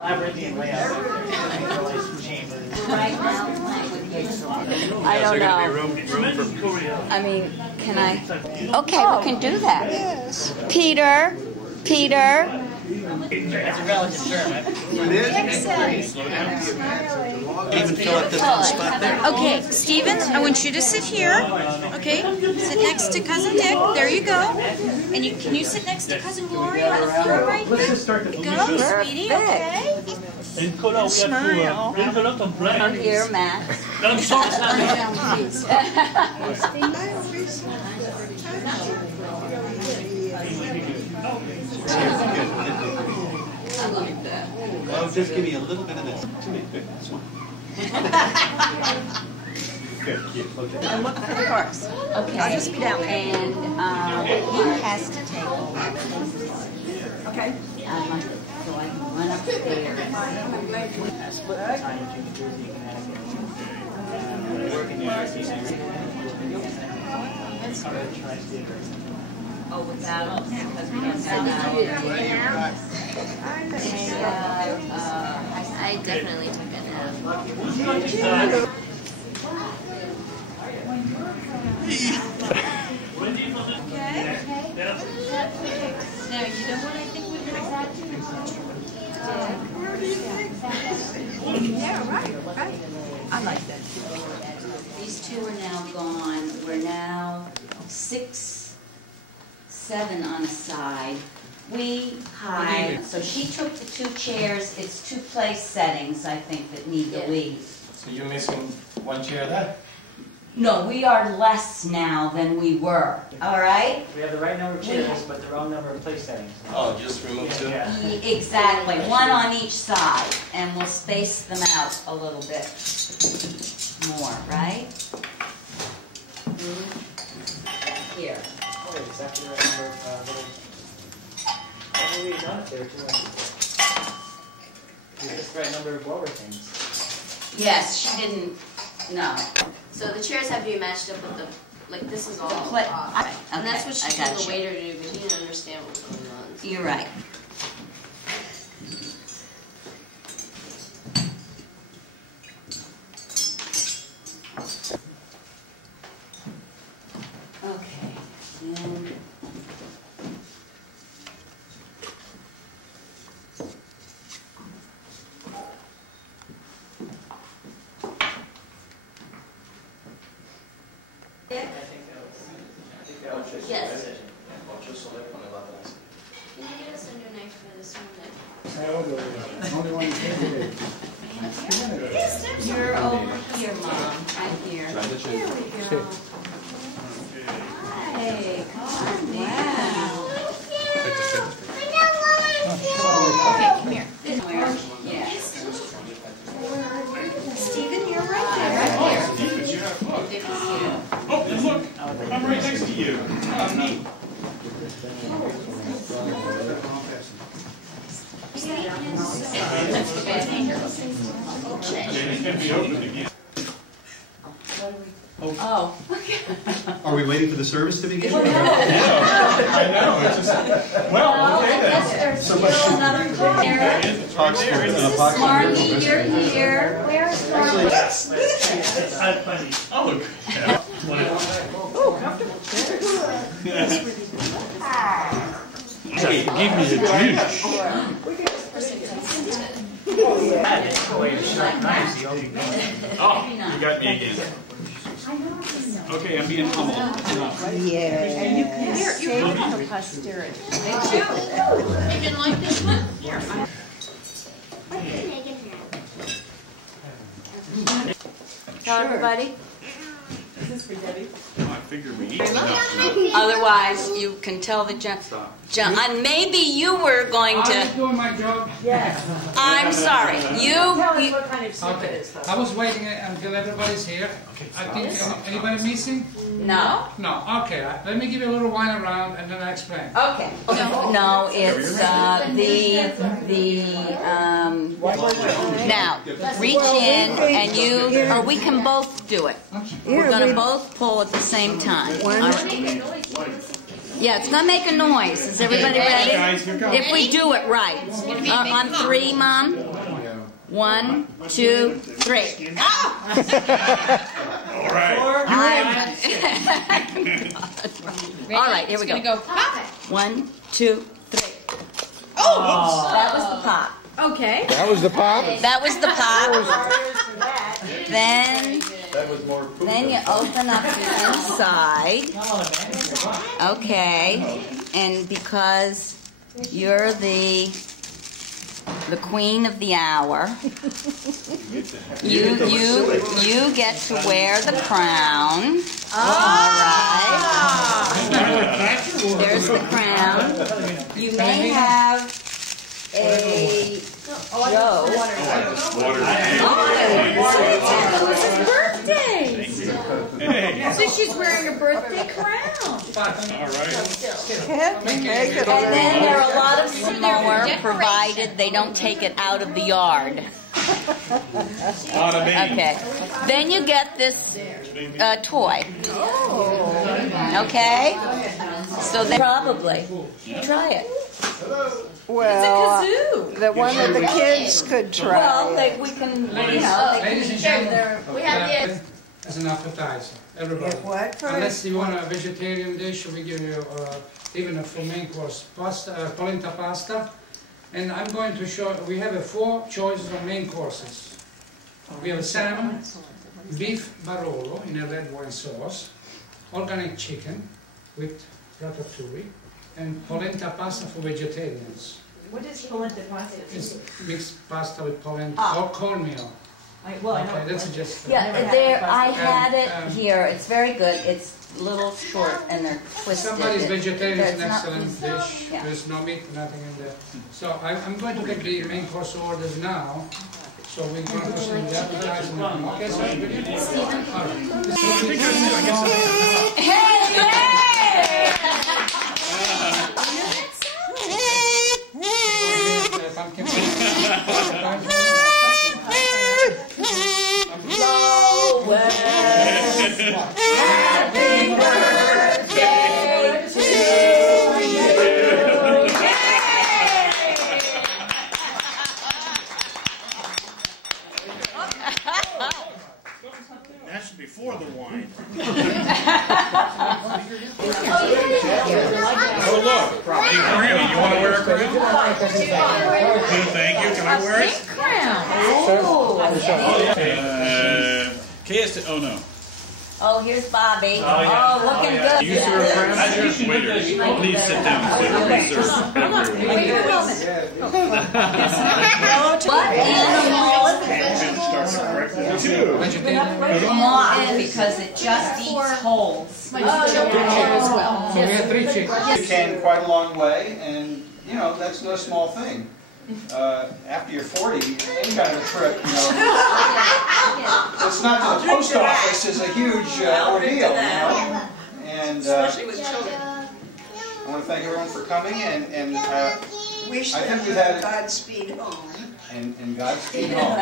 Labyrinthian layout. I don't know. I mean, can I? Okay, we can do that. Yes. Peter. It's a relative term. Even fill up this one spot there. Okay, Stephen, I want you to sit here. Okay, sit next to Cousin Dick. There you go. And can you sit next to Cousin Gloria on the floor right here? Go, sweetie. Okay. Smile. I'm here, Matt. I like that. Well, just give me a little bit of this. Good. This one. Good. Of course. Okay. I'll just be down there. And He has to take over. Okay. I'd like it so I can run upstairs. Split the time between New Jersey and Connecticut. Work in New Jersey. Oh, without, because we don't have that. I definitely took a nap. Okay. Now, you know what I think would help? Yeah, right. I like that. These two are now gone. We're now 6, 7 on a side. So she took the 2 chairs. It's 2 place settings, I think, that need to leave. So you're missing 1 chair there? No, we are less now than we were. All right? We have the right number of chairs, but the wrong number of place settings. Oh, just remove 2? Yeah. Exactly. 1 on each side, and we'll space them out a little bit more, right? Here. Oh, exactly the right number of little... I've already done it there, too. It's just the right number of lower things. Yes, she didn't. No. So the chairs have to be matched up with the, like this is all off. Okay, And that's what she I told got the you. waiter to do, but he didn't understand what was going on. You're right. Okay. And Yes. Just select one of the Can you get us a new knife for this one? you're over here, Mom. Right here. Here we go. Hey, come on down. Okay, come here. Yeah. Stephen, you're right there. Oh, and look, I'm right next to you. Neat. It's going to be open again. Oh. Are we waiting for the service to begin? I know. It's just, well, okay then. So another chair. Margie, you're here. Where's Margie? Oh, yeah. Hey, give me the juice. Oh, you got me again. Okay, I'm being humble. Yeah. And you're looking for posterity. Thank you. You didn't like this one? Here. Tell everybody. I figured we eat. Otherwise, you can tell the and maybe you were going to. I was doing my job. Yes. I'm sorry. Tell us what kind of soup it is. I was waiting until everybody's here. I think anybody missing? No. No. Okay. Let me give you a little wine around and then I explain. Okay. No, it's now reach in and you, or we can both do it. We're going to both pull at the same time. Yeah, it's going to make a noise. Is everybody ready? If we do it right. On 3, Mom. 1, 2, 3. All right. All right, here we go. Go pop. 1, 2, 3. Oh! That was the pop. Okay. That was the pop? That was the pop. Then you open up the inside. Okay. And because you're the queen of the hour, you get to wear the crown. All right. There's the crown. You may have a joke. It's his birthday. So she's wearing a birthday crown. All right. And then there are a lot of smaller, provided they don't take it out of the yard. Okay. Then you get this toy. Okay? So they probably try it. Well, It's a kazoo. the one that the kids could try. Well, we can, Ladies and gentlemen, We have the as an appetizer, everybody. What for? Unless you want a vegetarian dish, we give you even a full main course, pasta, polenta pasta. And I'm going to show, we have 4 choices of main courses. We have salmon, beef barolo in a red wine sauce, organic chicken with ratatouille, and polenta pasta for vegetarians. What is polenta pasta? It's mixed pasta with polenta or cornmeal. Well, I know. Okay, that's just. yeah, there, I had it here. It's very good. It's a little short and they're twisted. Somebody's vegetarian is It's an not- excellent dish. Yeah. There's no meat, nothing in there. So I'm going to take the main course orders now. So we're going to proceed with the appetizer. Okay, so everybody? All right. Pumpkin pie. Happy birthday to you. That should be for the wine. Oh, look. Hey, Granny, you want to wear a crown? Thank you. Can I wear it? Oh, no. Oh, here's Bobby. Oh, yeah. Oh, looking good. You serve crown? Waiters, please sit down. What animal? Mongin, because it just eats holes. So we have 3 chickens. You came quite a long way, and you know that's no small thing. After you're 40, any kind of a trip, you know, it's not to the post office is a huge ordeal, you know. And especially with children. I want to thank everyone for coming, and I think we've had Godspeed home. and Godspeed home.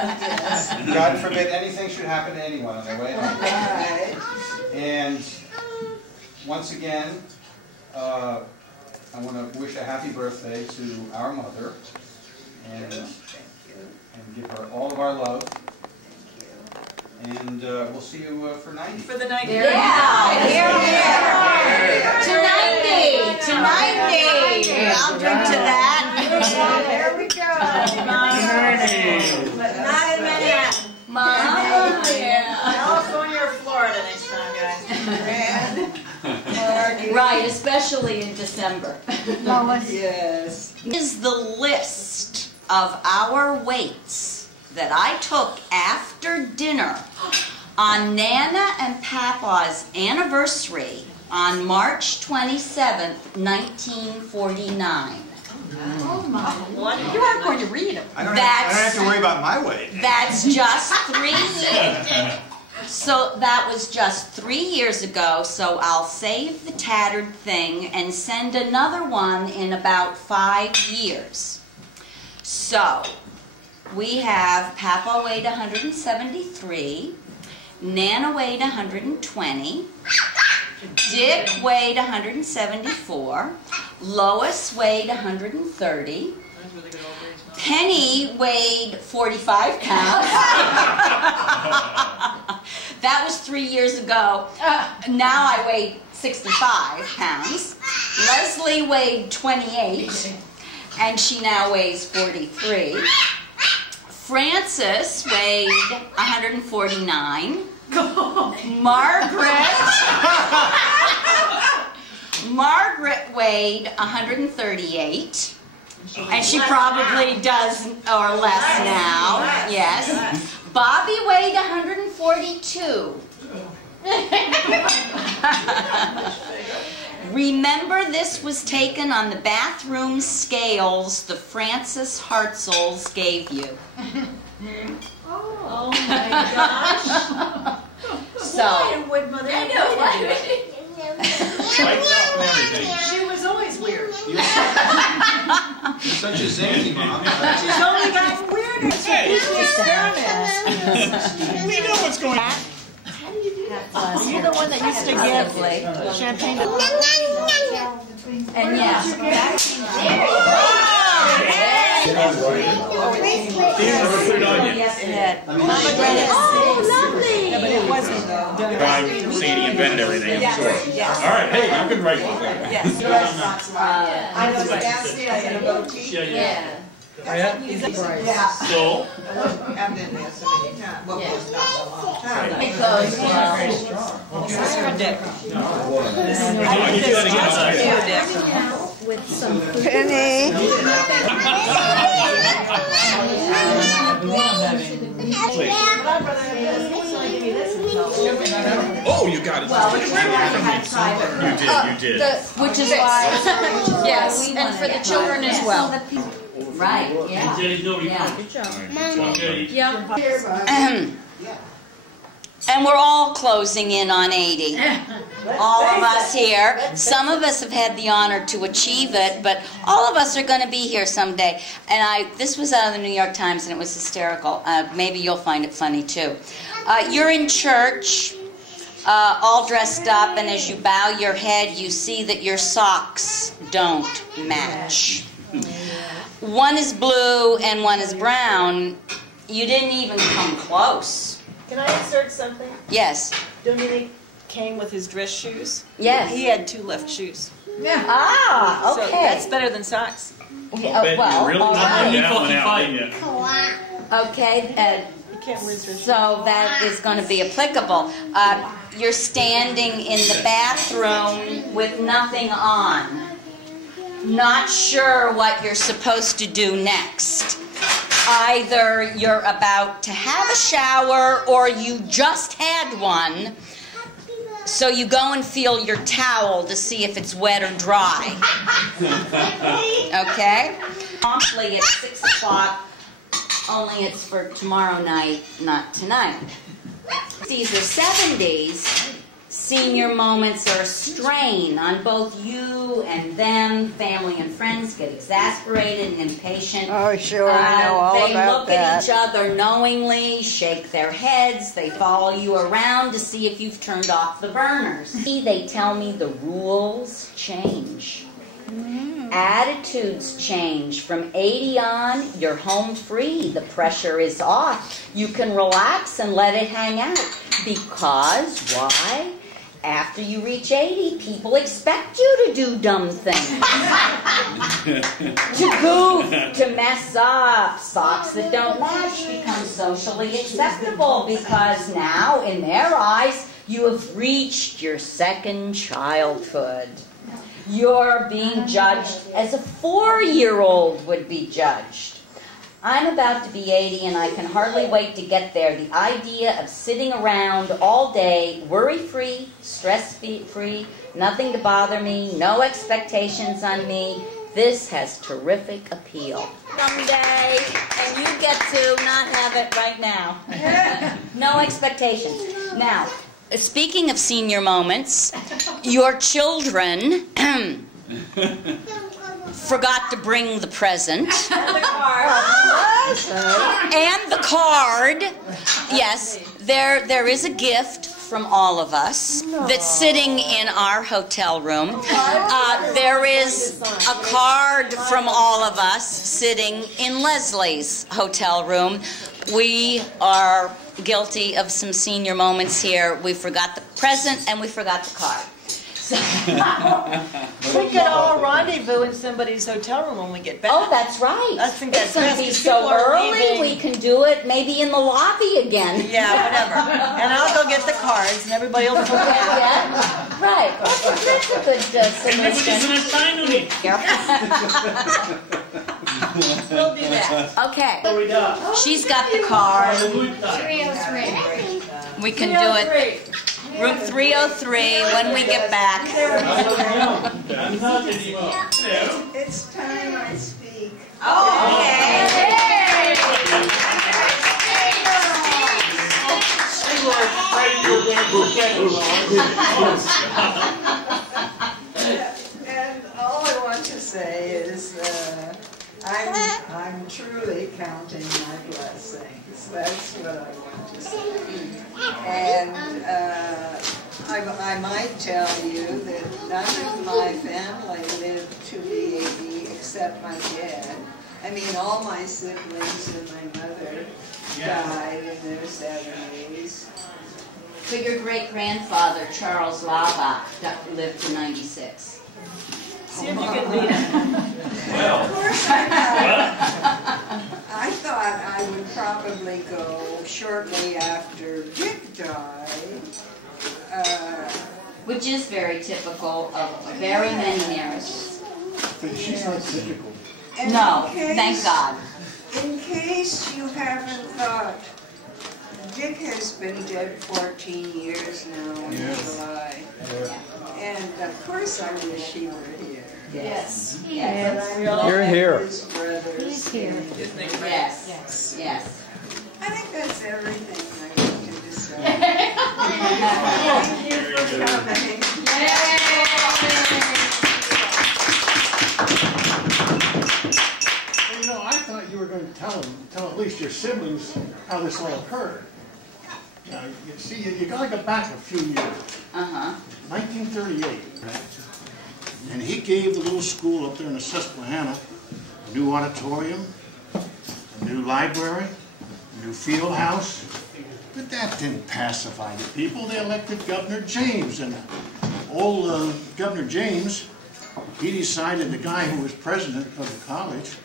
God forbid anything should happen to anyone on their way home. And once again, I want to wish a happy birthday to our mother, and give her all of our love. And we'll see you for 90. For the 90. Yeah, here. To 90. To 90. I'll drink to that. There we go. But not in Manhattan. Mom. Yeah. California or Florida next time, guys. Right, especially in December. Yes. Is the list of our weights that I took after dinner on Nana and Papa's anniversary on March 27th, 1949. Oh my. You aren't going to read them. I don't have to worry about my weight. That's just 3 years. So that was just 3 years ago, so I'll save the tattered thing and send another one in about 5 years. So, we have Papa weighed 173, Nana weighed 120, Dick weighed 174, Lois weighed 130, Penny weighed 45 pounds. That was 3 years ago. Now I weigh 65 pounds. Leslie weighed 28, and she now weighs 43. Frances weighed 149. Margaret weighed 138. And she probably does or less now. Yes. Bobby weighed 142. Remember, this was taken on the bathroom scales the Francis Hartzells gave you. Oh my gosh. So, Why would Mother I know, why would Lights up and everything. She was always weird. You're such a zany mom. She's only gotten weirder. Hey. Experiment. We know what's going on. You're the one that used to give champagne. and yeah. Yeah, but it wasn't done. Sadie invented everything, I'm sure. All right, hey, you can write one. I was nasty, I had a goatee. Yeah. So? I've been there so many times. Well, it's not a long time. It goes well. This is for Dick. I need to let it get outside. With some Penny. Oh, you got it. You did. Which is why. Yes, and for the children as well. Right, yeah. Yeah. And we're all closing in on 80. All of us here. Some of us have had the honor to achieve it, but all of us are going to be here someday. And this was out of the New York Times, and it was hysterical. Maybe you'll find it funny, too. You're in church, all dressed up, and as you bow your head, you see that your socks don't match. One is blue and one is brown. You didn't even come close. Can I insert something? Yes. Dominique came with his dress shoes. Yes. He had 2 left shoes. Ah, okay. So that's better than socks. Okay, Bet you well, really all right. that one out, didn't you? Okay, You can't wear his dress shoes. so that is going to be applicable. You're standing in the bathroom with nothing on. Not sure what you're supposed to do next. Either you're about to have a shower or you just had one, so you go and feel your towel to see if it's wet or dry. Okay? Promptly at 6 o'clock, only it's for tomorrow night, not tonight. These are 70s. Senior moments are a strain on both you and them. Family and friends get exasperated and impatient. Oh, sure, I know all about They look that. at each other knowingly, shake their heads. They follow you around to see if you've turned off the burners. They tell me the rules change. Attitudes change. From 80 on, you're home free. The pressure is off. You can relax and let it hang out. Because, why? After you reach 80, people expect you to do dumb things. To goof, to mess up. Socks that don't match become socially acceptable because now, in their eyes, you have reached your second childhood. You're being judged as a 4-year-old would be judged. I'm about to be 80 and I can hardly wait to get there. The idea of sitting around all day, worry-free, stress-free, nothing to bother me, no expectations on me, this has terrific appeal. Someday, and you get to not have it right now. No expectations. Now, speaking of senior moments, your children forgot to bring the present. And the card. Yes, there is a gift from all of us that's sitting in our hotel room. There is a card from all of us sitting in Leslie's hotel room. We are guilty of some senior moments here. We forgot the present and we forgot the card. We could all rendezvous in somebody's hotel room when we get back. Oh, that's right. I think It's that's going to best, be 'cause so people are early, leaving. we can do it maybe in the lobby again. Yeah, whatever. And I'll go get the cards and everybody will go out. Yeah, right. That's a good solution. We'll do that. Okay. She's got the card. 303. We can do it. Room 303 when we get back. It's time I speak. Oh, okay. And all I want to say is I'm truly counting my blessings. That's what I want to say. And I might tell you that none of my family lived to be 80 except my dad. I mean, all my siblings and my mother died in their 70s. But your great-grandfather, Charles Lava, lived to 96. See if you can beat it. Of course I thought I would probably go shortly after Dick died. Which is very typical of very many marriages. But she's not typical. And No, in case- thank God. In case you haven't thought, Dick has been dead 14 years now in July. And of course I wish he were here. Yes. But Yes. I'm glad You're here. his brothers He's here. came. Yes. Yes. I think that's everything I wanted to say. Thank you for coming. You know, I thought you were going to tell at least your siblings how this all occurred. Now, you see, you got to go back a few years. 1938. And he gave the little school up there in the Susquehanna a new auditorium, a new library, a new field house. But that didn't pacify the people. They elected Governor James, and old Governor James, he decided the guy who was president of the college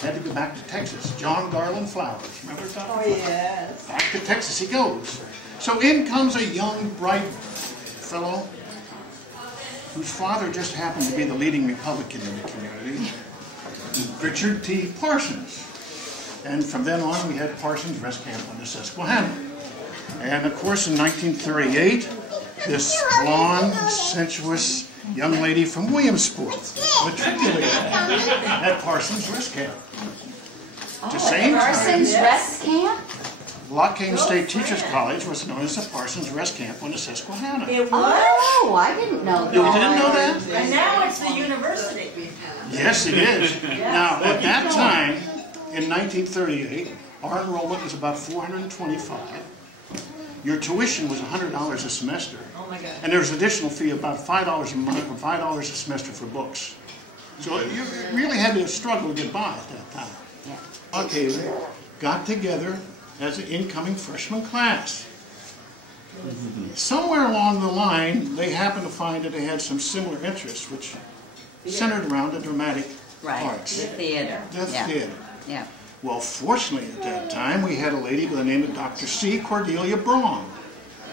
had to go back to Texas. John Garland Flowers, remember Dr. Oh, yes. Back to Texas he goes. So in comes a young, bright fellow whose father just happened to be the leading Republican in the community, Richard T. Parsons. And from then on, we had Parsons Rest Camp on the Susquehanna. And of course, in 1938, this blonde, sensuous young lady from Williamsport matriculated at Parsons Rest Camp. At the same Parsons time, Rest Camp? Lockheed State Teachers College was known as the Parsons Rest Camp on the Susquehanna. It was? Oh, I didn't know that. You didn't know that? And now it's the university. Yes, it is. Now, at that time, in 1938, our enrollment was about 425. Your tuition was $100 a semester. Oh my God. And there was an additional fee of about $5 a month or $5 a semester for books. So you really had to struggle to get by at that time. Okay, we got together as an incoming freshman class. Somewhere along the line, they happened to find that they had some similar interests, which centered around the dramatic arts. The theater. The theater. Yeah. Well, fortunately at that time, we had a lady by the name of Dr. C. Cordelia Braun,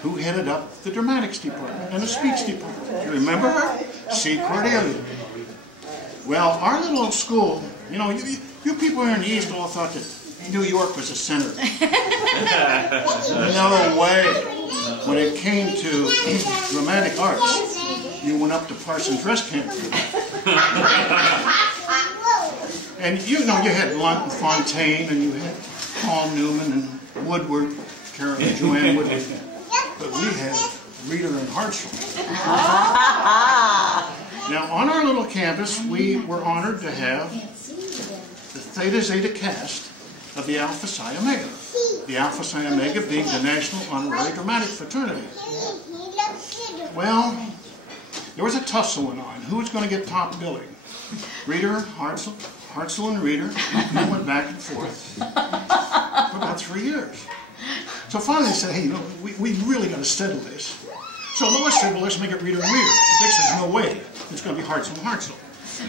who headed up the dramatics department and the speech department. You remember her? C. Cordelia. Well, our little school, you know, you people here in the East all thought that New York was a center. No way. When it came to dramatic arts, you went up to Parsons Rest Camp. And you know, you had Lunt and Fontaine, and you had Paul Newman and Woodward, Joanne Woodward. But we had Reader and Hartzell. Now, on our little campus, we were honored to have the Theta Zeta cast of the Alpha Psi Omega the Alpha Psi Omega being the National Honorary Dramatic Fraternity. Well, there was a tussle going on. Who was going to get top billing? Reader, Hartzell and Reader, they went back and forth for about 3 years. So finally they said, hey, you know, we really got to settle this. So Lois said, well, let's make it Reader and Reader. Dick says, no way, it's going to be Hartzell and Hartzell.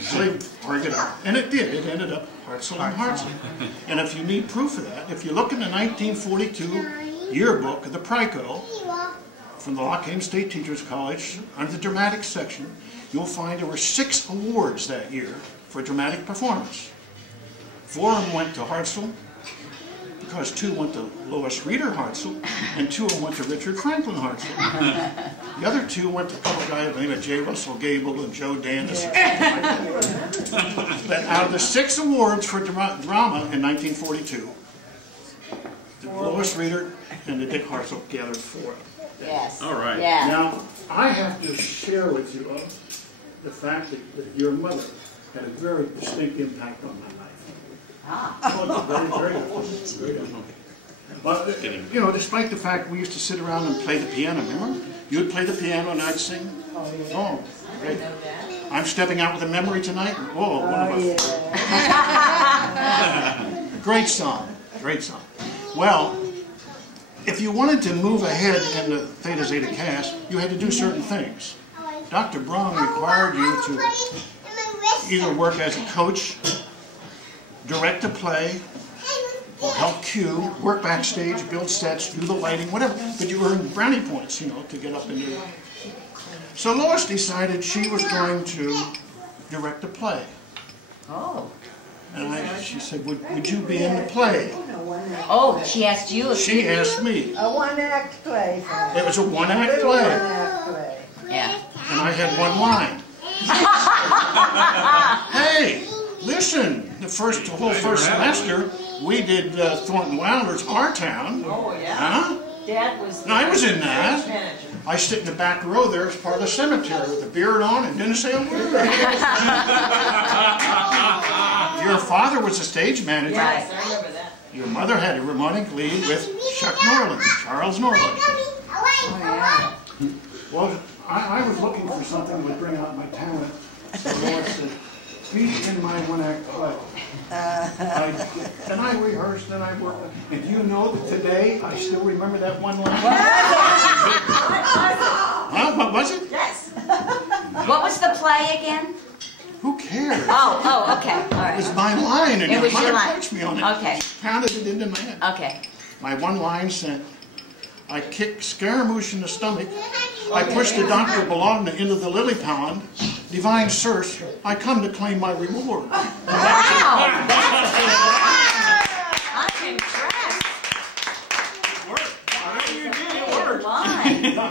So they argued out, and it did. It ended up Hartzell and Hartzell. And if you need proof of that, if you look in the 1942 yearbook of the Prico from the Lockheed State Teachers College, under the dramatic section, you'll find there were 6 awards that year for dramatic performance. 4 of them went to Hartzell, because 2 went to Lois Reader Hartzell, and 2 of them went to Richard Franklin Hartzell. The other 2 went to a couple guys by the name of J. Russell Gable and Joe Danis. But out of the 6 awards for drama in 1942, the Lois Reader and the Dick Hartzell gathered 4. Yes. All right. Yeah. Now, I have to share with you the fact that your mother had a very distinct impact on my life. Oh, very, very good. But, you know, despite the fact we used to sit around and play the piano, remember? You'd play the piano and I'd sing. Oh, great. I'm stepping out with a memory tonight. Oh, one of us. Great song. Great song. Well, if you wanted to move ahead in the Theta Zeta cast, you had to do certain things. Dr. Braun required you to either work as a coach, direct a play, or help cue, work backstage, build sets, do the lighting, whatever. But you earned brownie points, you know, to get up into it. So Lois decided she was going to direct a play. Oh. And she said, would you be in the play? Oh, she asked you. She asked me. A one-act play. It was a one-act play. One-act play. Yeah. And I had one line. Hey, listen, the whole first semester, we did Thornton Wilder's Our Town. Oh, yeah. Huh? Dad was. And I was in that. Manager. I sit in the back row there as part of the cemetery with a beard on and didn't say a word. Your father was a stage manager. Yes, I remember that. Your mother had a romantic lead with Charles Norland. Oh, yeah. Well, I was looking for something that would bring out my talent. So Lois said, be in my one-act play. And I rehearsed and I worked. And you know that today I still remember that one line? Huh? What was it? Yes. What was the play again? Who cares? Oh, okay. All right. It was my line, and It your was your mother line. coached me on it. Okay. She pounded it into my head. Okay. My one line said, I kicked Scaramouche in the stomach. I pushed the Dr. Bologna into the lily pond. Divine source, I come to claim my reward. Wow! I'm impressed.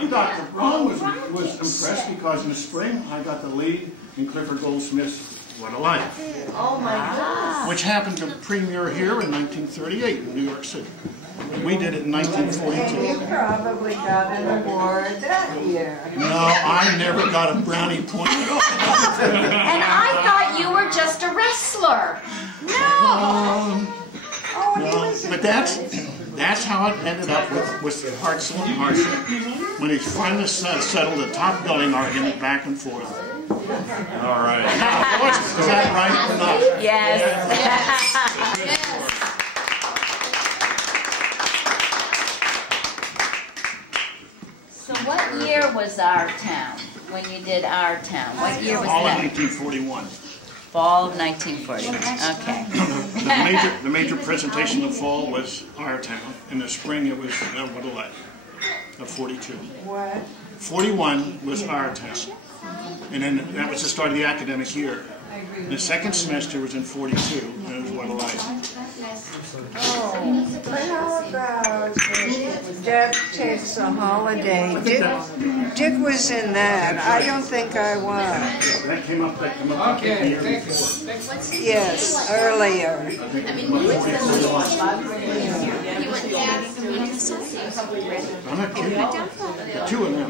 Dr. Braun was impressed because in the spring I got the lead in Clifford Goldsmith's What a Life. Oh my goodness. Which happened to premiere here in 1938 in New York City. We did it in And 1942. you probably got an award that year. No, I never got a brownie point at all. And I thought you were just a wrestler. No. No, but that's how it ended up with Hartzell and Hartzell when he finally settled the top billing argument back and forth. All right. Now, is that right or not? Yes. So what year was Our Town when you did Our Town? What year was All in that? 1941. Fall of 1941. Okay. The major presentation in the fall was Our Town. In the spring it was What a Life of 42. What? 41 was Our Town. And then that was the start of the academic year. The second semester was in 42, and it was What a Life. Oh, but how about Dick Takes a Holiday? Dick was in that. I don't think I was. That came up. Okay, the year thank before. you. Yes, earlier. I think it was 44. I'm not kidding. The two of them.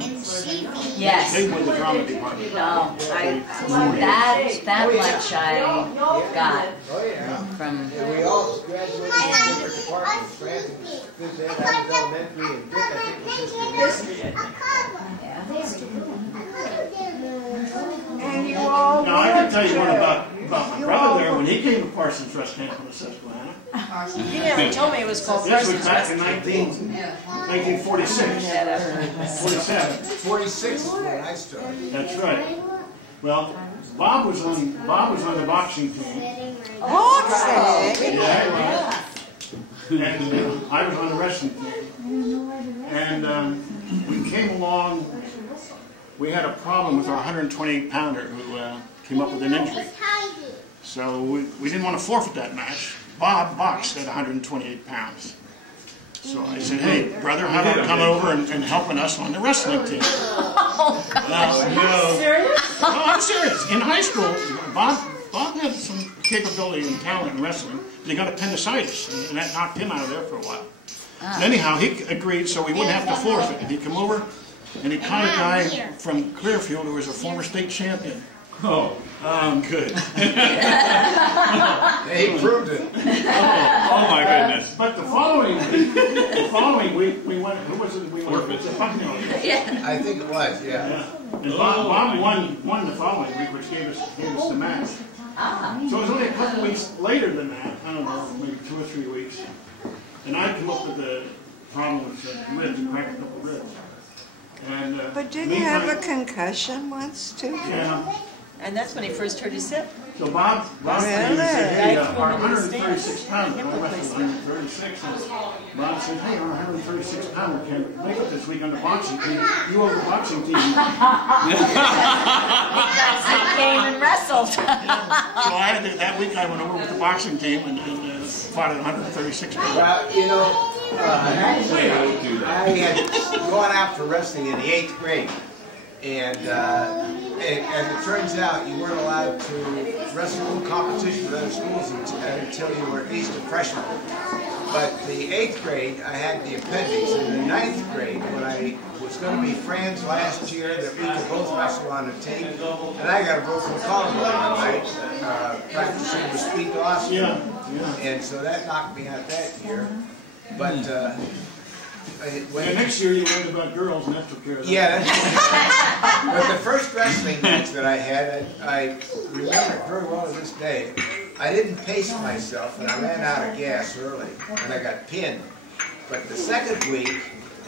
Yes. They were the drama department. No, that much I got from. We all graduated from different departments. Fran was phys ed, I was elementary, and Dick, I think, was history. And you all. Now I can tell you one about my brother there when he came to Parsons Rest Camp in Susquehanna. You never told me it was called This was Parsons back in Rest. 1946. 47. 46 is when I started. That's right. Well, Bob was on the boxing team. Boxing? Yeah, and I was on the wrestling team. And we came along. We had a problem with our 128-pounder who came up with an injury. So we didn't want to forfeit that match. Bob boxed at 128 pounds. So I said, hey, brother, how about coming over and helping us on the wrestling team? Oh, God. Serious? No, I'm serious. In high school, Bob had some capability and talent in wrestling. He got appendicitis, and that knocked him out of there for a while. And anyhow, he agreed so we wouldn't have to forfeit. And he'd come over, and he caught a guy from Clearfield who was a former state champion. Oh, good. He proved it. Oh my goodness. But the following week, we went, who was it? We went to Bucknell. Yeah. I think it was, yeah. And Bob won the following week, which gave us the match. So it was only a couple weeks later than that, I don't know, maybe 2 or 3 weeks. And I came up with the problem with ribs, and cracked a couple of ribs. And, But didn't you have a concussion once, too? Yeah. And that's when he first hurt his hip. So Bob said, hey, our 136 pounder, I wrestled 136, and Bob said, hey, our 136 pounder can make it this week on the boxing team. You over the boxing team. Because he came and wrestled. So that week I went over with the boxing team and fought at 136 pounder. Well, you know, actually, I had gone out for wrestling in the 8th grade. And as it turns out, you weren't allowed to wrestle in competition with other schools until you were at least a freshman. But the 8th grade, I had the appendix. In the 9th grade, when I was going to be Fran's last year, that we could both wrestle on a team, and I got a broken collarbone one night practicing with Speed Dawson. And so that knocked me out that year. But the next year you learned about girls, and that took care of that. Yeah, but the first wrestling match that I had, I remember it very well to this day. I didn't pace myself, and I ran out of gas early, and I got pinned. But the second week,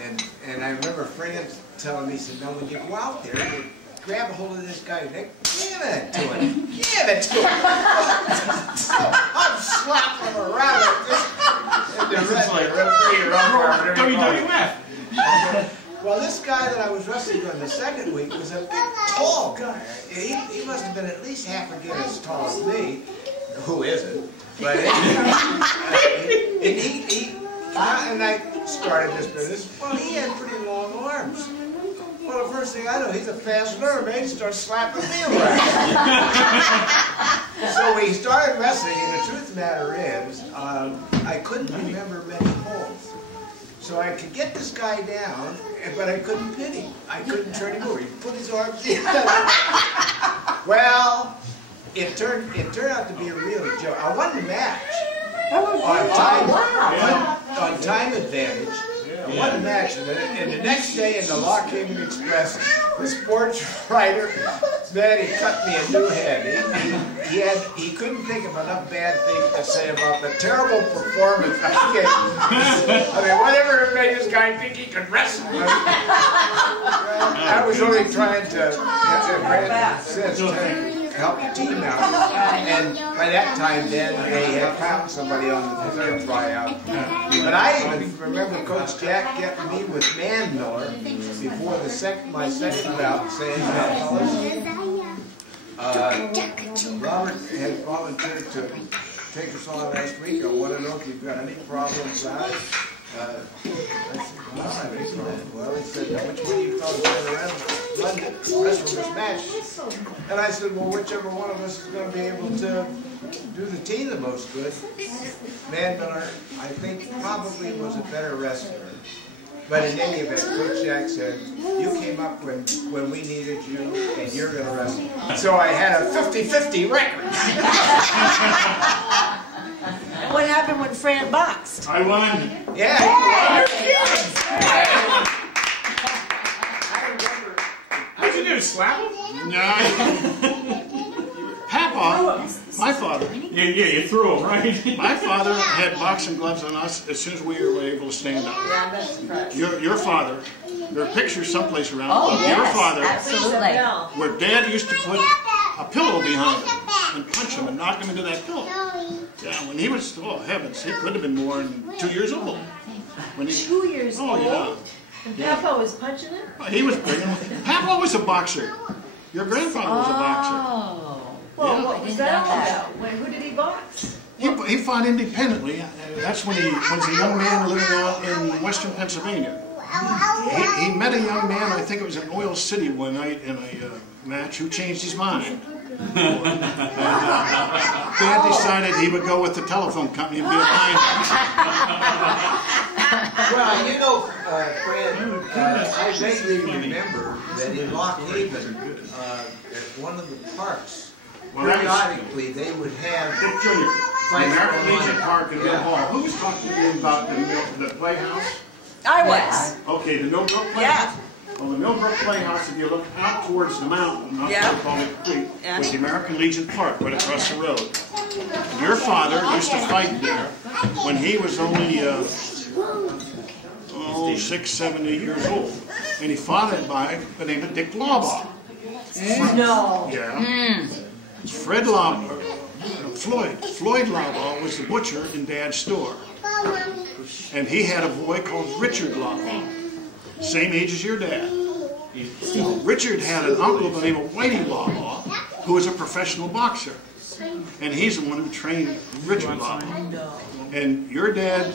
and I remember Fran telling me, he said, "No, when you go out there, you grab a hold of this guy's neck, give it to him, give it to him." So I'm slapping him around like this. Well, this guy that I was wrestling on the second week was a big, tall guy. He must have been at least half again as tall as me. Who isn't? But and I started this business. Well, he had pretty long arms. Well, the first thing I know, he's a fast learner, man. He starts slapping me around. So we started wrestling, and the truth of the matter is, I couldn't remember many holds. So I could get this guy down, but I couldn't pin him. I couldn't turn him over. He put his arms in. Well, it turned out to be a real joke. I won the match on time advantage. I won the match, and the next day in the Lock Haven Express, the sports writer, man, he cut me a new head. He couldn't think of enough bad things to say about the terrible performance I gave. I mean, whatever made this guy think he could wrestle. I was only trying to help the team out. And by that time, then, they had found somebody on the third tryout. But I even remember Coach Jack getting me with Man Miller before my second bout, saying, Robert has volunteered to take us on last week. I want to know if you've got any problems, guys. I said, well, he said, which one of you fellas going around London wrestle this match? And I said, well, whichever one of us is going to be able to do the tea the most good. Man Miller, I think, probably was a better wrestler. But in any event, Coach Jack said, you came up when we needed you, and you're going to wrestle. So I had a 50-50 record. And what happened when Fran boxed? I won. Yeah. What'd you do, slap him? No. Papa, my father. Yeah, you threw him, right? My father had boxing gloves on us as soon as we were able to stand up. Yeah, that's correct. Your father, there are pictures someplace around Oh, of yes, your father, absolutely. where Dad used to put a pillow behind him and punch him and knock him into that pillow. Yeah, when he was, oh heavens, he couldn't have been more than 2 years old. When he, 2 years old? Oh, yeah. And Papa was punching him? He was big. Papa was a boxer. Your grandfather was a boxer. Oh. Well, Yeah. what was that all about? Who did he box? He fought independently. That's when he was a young man living out in western Pennsylvania. He met a young man, I think it was in Oil City one night in a match, who changed his mind. Dad decided he would go with the telephone company and be a lineman. Well, you know, Fran, I vaguely remember that in Lock Haven, at one of the parks, periodically they would have Dick Jr. The American Legion Park in Mill Hall. Who was talking to you about the Playhouse? I was. Okay, the Millbrook Playhouse? Yeah. Well, the Millbrook Playhouse, if you look out towards the mountain, not the Creek, was the American Legion Park right across the road. Your father used to fight there when he was only 6, 7, 8 years old. And he fought it by the name of Dick Lawbaugh. No. Yeah. Fred Lawbaugh, Floyd Lawbaugh was the butcher in Dad's store. And he had a boy called Richard Lawbaugh, same age as your dad. Richard had an uncle by the name of Whitey Lawbaugh, who was a professional boxer. And he's the one who trained Richard Lawbaugh. And your dad,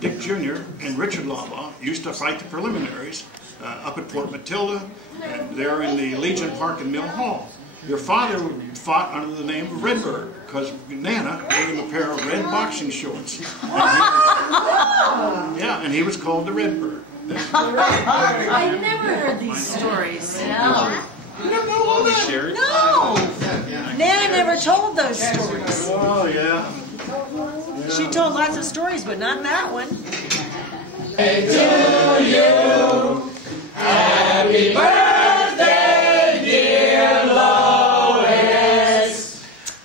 Dick Jr., and Richard Lawbaugh used to fight the preliminaries up at Port Matilda, and there in the Legion Park in Mill Hall. Your father fought under the name of Redbird, because Nana gave him a pair of red boxing shorts. And he was called the Redbird. I never heard these stories. No. You don't know all this, Sherry? No. Nana never told those stories. Oh, yeah. She told lots of stories, but not that one. Hey, to you, happy birthday, dear Lois.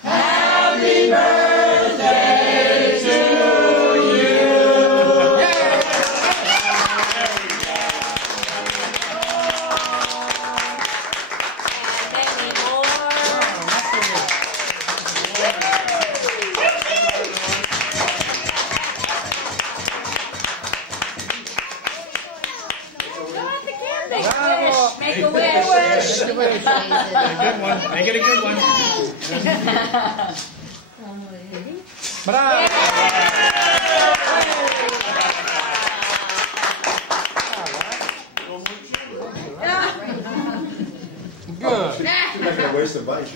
Happy birthday to you. Make a wish. Make a good one. Make it a good one. Good. You're not going to waste a bite.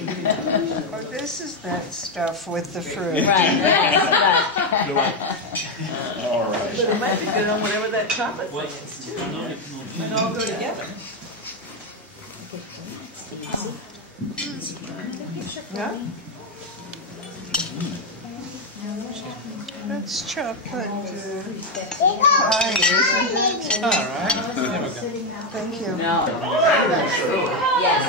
Oh, this is that stuff with the fruit. Right. All right. But it might be good on whatever that chocolate thing is, too. And all go together. Yeah? That's chocolate pie, isn't it? All right. There we go. Thank you. No. Yes.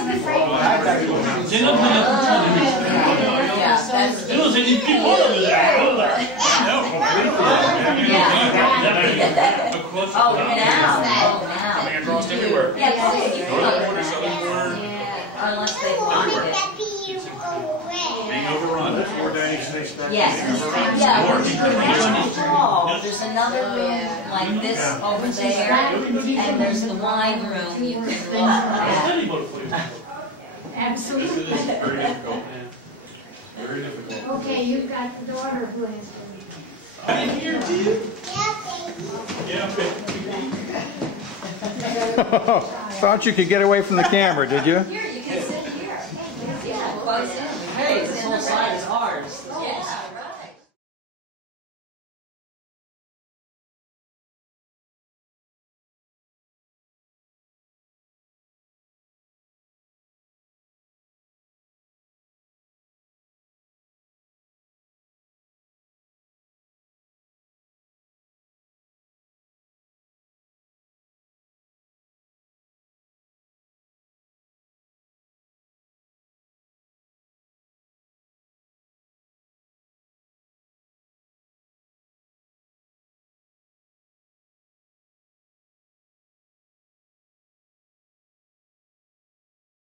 Oh, now. Coming across everywhere. Northern border, southern border. Unless they want it. Being overrun. Yes. Yeah. There's another room like this over there, and there's the wine room you can look at. Absolutely. This is very difficult. Very difficult. Okay, you've got the daughter blessed. I'm here, dear. Yeah, Thought you could get away from the camera, did you? Here, you can sit here. Yeah, close in. hey, this whole side is ours. Yeah, right.